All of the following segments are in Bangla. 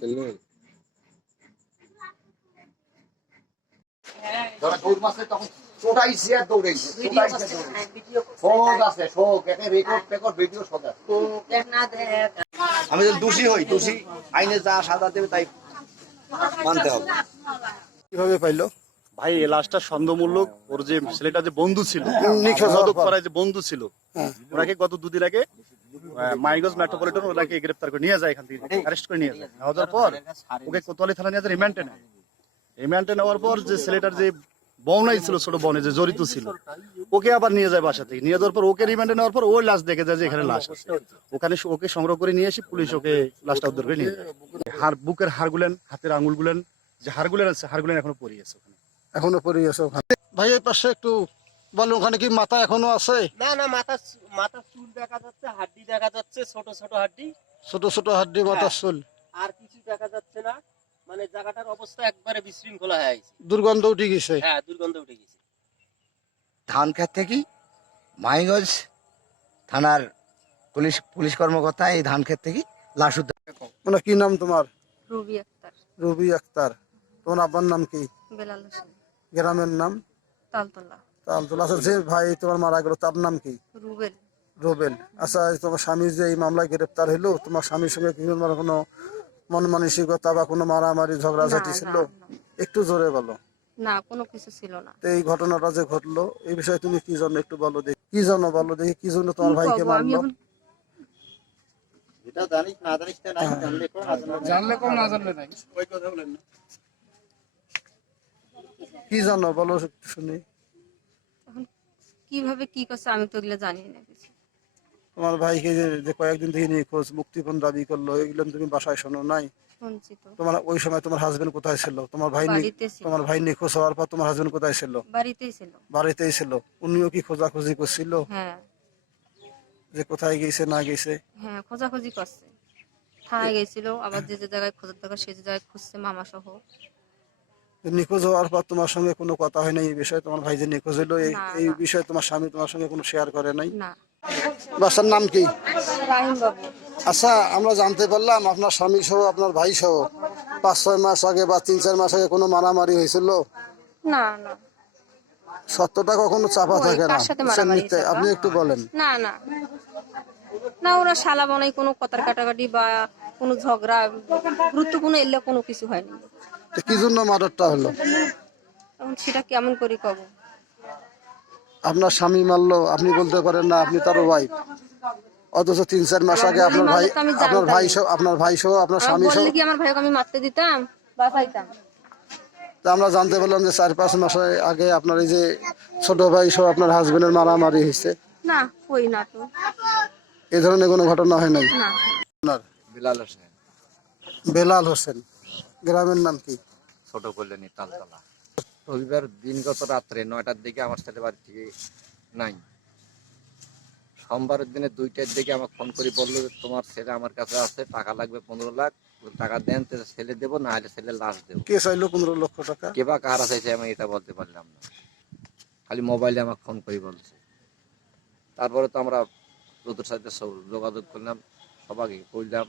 আমি যদি দোষী হই, দোষী আইনে যা সাজা দেবে তাই মানতে হবে। কিভাবে পাইলো ভাই এই লাশটা সন্দেহমূলক, ওর যে ছেলেটা যে বন্ধু ছিল, পাড়ায় যে বন্ধু ছিল, ওনাকে গত দুদিন আগে মাইগঞ্জ মেট্রোপলিটন ওনাকে গ্রেফতার করে নিয়ে যায়, এখান থেকে অ্যারেস্ট করে নিয়ে যায়। নেওয়ার পর ওকে কোতোয়ালি থানা নিয়ে যায় রিমান্ডে নেয়। রিমান্ডে নেওয়ার পর যে ছেলেটার যে বউনাই ছিল, ছোট বোনে যে জড়িত ছিল, ওকে আবার নিয়ে যায় বাসা থেকে। নিয়ে যাওয়ার পর ওকে রিমান্ডে নেওয়ার পর ওই লাশ দেখে যায় যে এখানে লাশ আছে। ওখানে ওকে সংগ্রহ করে নিয়ে এসে পুলিশ ওকে লাশটা উদ্ধার করে নিয়ে যায়। বুকের হাড়গুলেন, হাতের আঙুলগুলেন যে হাড়গুলেন আছে, হাড়গুলেন এখনো পড়ে আছে ওখানে। এখনো পড়ে আছে ওখানে। ভাই এই পাশে একটু বলো, ওখানে কি মাথা এখনো আছে? না না, মাথার চুল দেখা যাচ্ছে, হাড্ডি দেখা যাচ্ছে, ছোট ছোট হাড্ডি, ছোট ছোট হাড্ডি, মাথার চুল, আর কিছু দেখা যাচ্ছে না। মানে জায়গাটার অবস্থা একবারে বিশৃঙ্খলা হয়ে গেছে, দুর্গন্ধ উঠে গেছে। হ্যাঁ, দুর্গন্ধ উঠে গেছে। ধান ক্ষেত থেকে মাইগঞ্জ থানার পুলিশ কর্মকর্তা এই ধান ক্ষেত থেকে লাশ উদ্ধার। মানে কি নাম তোমার? রুবি আক্তার। রবি আক্তার। তোমার আব্বার নাম কি? বেলাল হোসেন। গ্রামের নাম? তালতলা। তালতলা। আচ্ছা, যে ভাই তোমার মারা গেল তার নাম কি? রুবেল। রুবেল। আচ্ছা, তোমার স্বামী যে এই মামলায় গ্রেপ্তার হইলো, তোমার স্বামীর সঙ্গে কি কোনো মন মানসিকতা বা কোনো মারামারি ঝগড়াঝাটি ছিল? একটু জোরে বলো। না, কোনো কিছু ছিল না। এই ঘটনাটা যে ঘটলো, এই বিষয়ে তুমি কি জানো একটু বলো দেখি। কি জানো বলো দেখি, কি জন্য তোমার ভাইকে মারলো? এটা জানিস না জানিস না, জানলে কম, না জানলে নাই, ওই কথা বলেন না। কি জানো বলো একটু শুনি। এখন কিভাবে কি করছে আমি তো এগুলো জানি না কিছু। তোমার ভাইকে যে কয়েকদিন থেকে নিখোঁজ, মুক্তিপণ দাবি করলো, এগুলো তুমি বাসায় শোনো নাই? শুনছি তো। তোমার ওই সময় তোমার হাজবেন্ড কোথায় ছিল? তোমার বাড়িতে ছিল। তোমার ভাই নিখোঁজ হওয়ার পর তোমার হাজবেন্ড কোথায় ছিল? বাড়িতেই ছিল। বাড়িতেই ছিল। উনিও কি খোঁজাখুঁজি করছিল হ্যাঁ। যে কোথায় গেছে না গেছে? হ্যাঁ, খোঁজাখুঁজি করছে, থানায় গেছিল, আবার যে যে জায়গায় খোঁজার দরকার সেই জায়গায় খুঁজছে, মামা সহ। নিখোঁজ হওয়ার পর তোমার সঙ্গে কোনো কথা হয় না এই বিষয়ে? তোমার ভাই যে নিখোঁজ হলো এই বিষয়ে তোমার স্বামী তোমার সঙ্গে কোনো শেয়ার করে নাই? না। বাসার নাম কি? রাহিম বাবু। আচ্ছা, আমরা জানতে পারলাম আপনার স্বামী সহ আপনার ভাই সহ 5-6 মাস আগে বা 3-4 মাস আগে কোনো মারামারি হয়েছিল? না না। সত্যটা কখনো চাপা থাকে না, কার সাথে মারামারি হয়েছে? আপনি একটু বলেন। না না না, ওরা শালা বানাই, কোনো কথার কাটাকাটি বা কোনো ঝগড়া গুরুত্বপূর্ণ এলে কোনো কিছু হয়নি। কি জন্য মার্ডারটা হলো? এখন সেটা কেমন করে কব? আপনার স্বামী মারলো, আপনি বলতে পারেন না আপনি তার ওয়াইফ, অথচ 3-4 মাস আগে আপনার ভাই সহ আপনার স্বামী সহ। কি আমার ভাইকে আমি মারতে দিতাম, বাঁচাইতাম? তা আমরা জানতে পারলাম যে 4-5 মাস আগে আপনার এই যে ছোট ভাই সহ আপনার হাজবেন্ডের মারামারি হয়েছে। না, কই না তো, এই ধরনের কোনো ঘটনা হয় নাই। না। আপনার? বেলাল হোসেন। বেলাল হোসেন। গ্রামের নাম কি? ছোট কল্যাণী, তালতলা। রবিবার দিনগত রাত্রে 9টার দিকে আমার ছেলে বাড়ি থেকে নাই। সোমবারের দিনে 2টার দিকে আমাকে ফোন করে বললো যে তোমার ছেলে আমার কাছে আছে, টাকা লাগবে 15 লাখ, টাকা দেন তো ছেলে দেবো, না হলে ছেলে লাশ দেবো। কে চাইলো 15 লক্ষ টাকা? কে বা কার চাইছে আমি এটা বলতে পারলাম না, খালি মোবাইলে আমাকে ফোন করে বলছে। তারপরে তো আমরা তোদের সাথে যোগাযোগ করলাম, সবাইকে বললাম,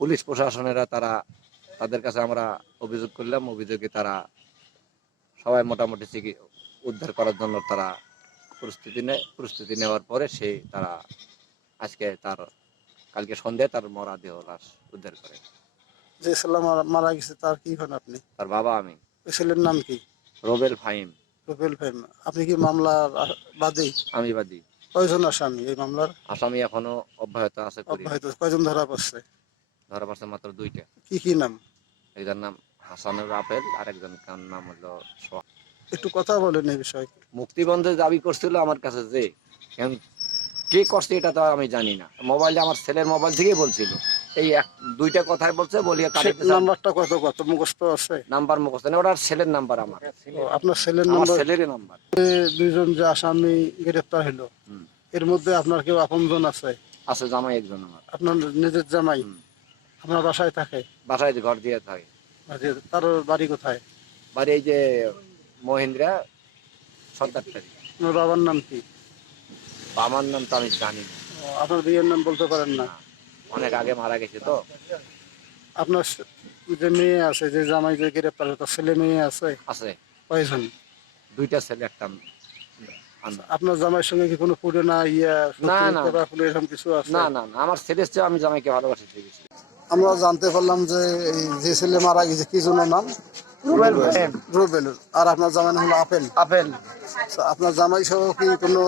পুলিশ প্রশাসনেরা তাদের কাছে আমরা অভিযোগ করলাম। অভিযোগে তারা সবাই মোটামুটি উদ্ধার করার জন্য তারা প্রস্তুতি নেওয়ার পরে তারা আজকে কালকে সন্ধ্যায় তার মরা দেহ লাশ উদ্ধার করে। যে ছেলে মারা গেছে তার কি হন আপনি? তার বাবা আমি। ওই ছেলের নাম কি? রুবেল ফাহিম। রুবেল ফাহিম। আপনি কি মামলার বাদী? আমি বাদী। কয়জন আসামি এই মামলার? আসামি এখনো অব্যাহত আছে। কয়জন ধরা পড়ছে? ধরা পড়ছে মাত্র 2টা। কি নাম? একজন নাম হাসানুর আপেল, আর একজন নাম হলো সোহাগ। একটু কথা বলেন এই বিষয়ে। মুক্তিবন্ধের দাবি করছিল আমার কাছে, যে কে করছে এটা তো আমি জানি না। মোবাইলে আমার ছেলের মোবাইল থেকেই বলছিল, এই 2টা কথাই বলছে। বলিয়া নাম্বারটা কত মুখস্থ আছে? নাম্বার মুখস্থ নেই, ওটা ছেলের নাম্বার। আমার আপনার ছেলের নাম্বার, নাম্বার? ছেলের নাম্বার। 2জন যে আসামি গ্রেফতার হলো, এর মধ্যে আপনার কেউ আপনজন আছে? আছে, জামাই একজন আমার। আপনার নিজের জামাই? আপনার বাসায় থাকে? বাসায় ঘর দিয়ে থাকে। তার বাড়ি কোথায়? বাড়ি এই যে মহিন্দ্রা সর্দারটারি। আপনার বাবার নাম কি? আমার নাম তো আমি জানি না। আপনার বিয়ের নাম বলতে পারেন না? অনেক আগে মারা গেছে তো। আপনার যে মেয়ে আছে, যে জামাই যে গ্রেপ্তার হতো, ছেলে মেয়ে আছে আছে কয়জন? 2টা ছেলে একটা আমরা। আপনার জামাইয়ের সঙ্গে কি কোনো পুরোনা না, না। শত্রুতা বা কোনো এরকম কিছু আছে? না না না, আমার ছেলের চেয়ে আমি জামাইকে ভালোবাসি বেশি। আমরা জানতে পারলাম যে এই যে ছেলে মারা গেছে কি জন্য নাম? রুবেল। আর আপনার জামাই হলো আপেল। আপেল। তো আপনার জামাই সহ কি কোনো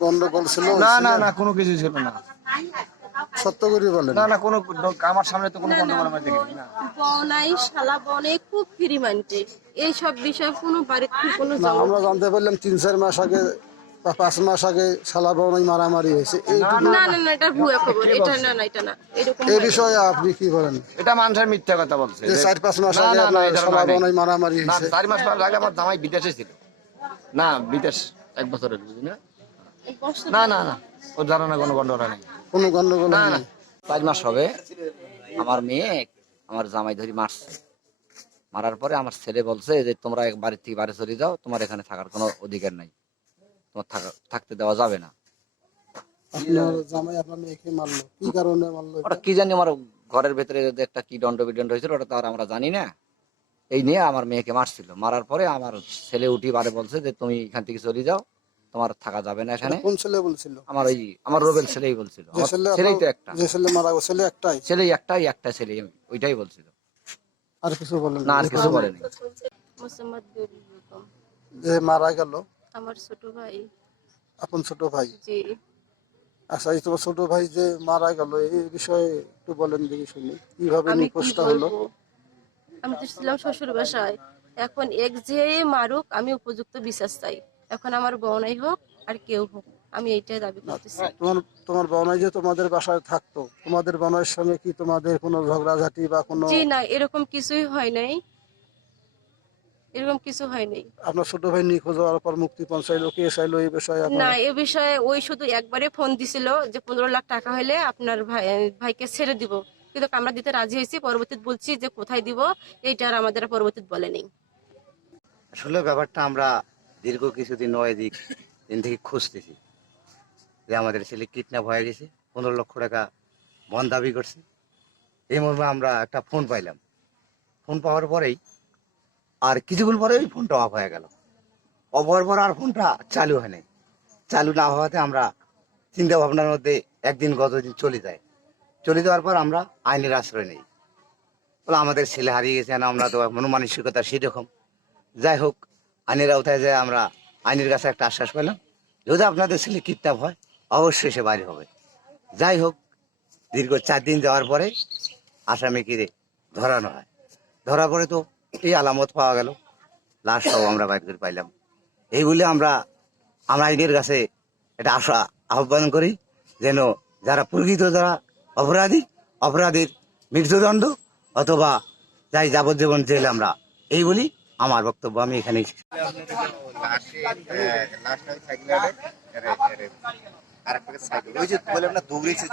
গন্ডগোল ছিল? না না না, কোনো কিছু ছিল না। সত্য করে বলেন। না না, কোনো আমার সামনে তো কোনো গন্ডগোল আমরা দেখিনি না। বনাই শালা বনে খুব ফ্রি মাইন্ডে, এইসব বিষয়ে কোনো বাড়িতে কোনো না, আমরা জানতে পারলাম 3-4 মাস আগে বা 5 মাস আগে শালা বনাই মারামারি হয়েছে। না না না, এটা ভুয়া খবর, এটা না না, এটা না, এরকম এই বিষয়ে আপনি কি বলেন? এটা মানুষের মিথ্যা কথা বলছে। যে 4-5 মাস না, আগে না, না, আপনার এটা শালা নয় নাই। বনাই মারামারি না, হয়েছে? 4 মাস আগে আমার জামাই বিদেশে ছিল। না, বিদেশ 1 বছরের, বুঝি না। না না না, ও জানা না, কোনো গন্ডগোল নেই। কোনো গন্ডগোল না না, হয়নি? 4 মাস হবে আমার মেয়ে আমার জামাই ধরি মারছে। মারার পরে আমার ছেলে বলছে যে তোমরা এক বাড়ি থেকে বাড়ি চলে যাও, তোমার এখানে থাকার কোনো অধিকার নাই, তোমার থাকতে দেওয়া যাবে না। আপনার জামাই আপনার মেয়েকে মারলো কি কারণে মারলো? ওটা কি জানি, আমার ঘরের ভেতরে যদি একটা কি দণ্ড বিদণ্ড হয়েছিল, ওটা তো আর আমরা জানি না। এই নিয়ে আমার মেয়েকে মারছিল। মারার পরে আমার ছেলে উঠি বারে বলছে যে তুমি এখান থেকে চলে যাও, তোমার থাকা যাবে না এখানে। কোন ছেলে বলছিল? আমার রবেল ছেলেই বলছিল। যে আমার ছেলে ছেলেই তো একটা, যে ছেলে মারা গেছে ছেলে একটাই? ছেলেই একটা ছেলে, ওইটাই বলছিল। আর কিছু বলেন না, আর কিছু বলেনি। মোসাম্মদ বেবি বেগম, যে মারা গেল আমার ছোট ভাই। আপন ছোট ভাই? জি। আচ্ছা, এই তোমার ছোট ভাই যে মারা গেল এই বিষয়ে একটু বলেন দেখি শুনি, কিভাবে আমি কি নিখোঁজটা হলো? বলবো, আমি তো ছিলাম শ্বশুর বাসায়। এখন এক যে মারুক, আমি উপযুক্ত বিচার চাই। এখন আমার বোনাই হোক আর কেউ হোক, আমি এইটাই দাবি করতেছি। তোমার তোমার বোনাই যে তোমাদের বাসায় থাকতো, তোমাদের বোনের সঙ্গে কি তোমাদের কোনো ঝগড়াঝাটি বা কোনো? জি না, এরকম কিছুই হয় নাই, এরকম কিছু হয় নাই। আপনার ছোট ভাই নিখোঁজ হওয়ার পর মুক্তিপণ চাইলো, কে চাইলো এই বিষয়ে না, আপনার? এ বিষয়ে ওই শুধু একবারে ফোন দিছিল যে 15 লাখ টাকা হলে আপনার ভাইকে ছেড়ে দিব, কিন্তু আমরা দিতে রাজি হয়েছি। পরবর্তীতে বলছি যে কোথায় দিব, এইটা আর আমাদের পরবর্তীতে বলেনি। আসলে ব্যাপারটা আমরা দীর্ঘ কিছুদিন দিন থেকে খুঁজতেছি যে আমাদের ছেলে কিডন্যাপ হয়ে গেছে, 15 লক্ষ টাকা বন দাবি করছে। এই মর্মে আমরা একটা ফোন পাইলাম। ফোন পাওয়ার পরেই আর কিছুক্ষণ পরে ওই ফোনটা অফ হয়ে গেল। অফ হওয়ার পর আর ফোনটা চালু হয়নি। চালু না হওয়াতে আমরা চিন্তা ভাবনার মধ্যে একদিন গতদিন চলে যায়। চলে যাওয়ার পর আমরা আইনের আশ্রয় নেই। বলে আমাদের ছেলে হারিয়ে গেছে, না আমরা তো মনমানসিকতা সেরকম। যাই হোক, আইনের আওতায় যায় আমরা আইনের কাছে একটা আশ্বাস পেলাম, যদি আপনাদের ছেলে কিডন্যাপ হয় অবশ্যই সে বাইরে হবে। যাই হোক, দীর্ঘ 4 দিন যাওয়ার পরে আসামিকে ধরানো হয়। ধরা পরে তো এই আলামত পাওয়া গেল, লাশটাও আমরা বাইর করে পাইলাম। এই বলে আমরা আইনের কাছে এটা আহ্বান করি যেন যারা প্রকৃত যারা অপরাধীর মৃত্যুদণ্ড অথবা যাই যাবজ্জীবন জেল, আমরা এই বলি আমার বক্তব্য। আমি এখানেই দৌড়েছে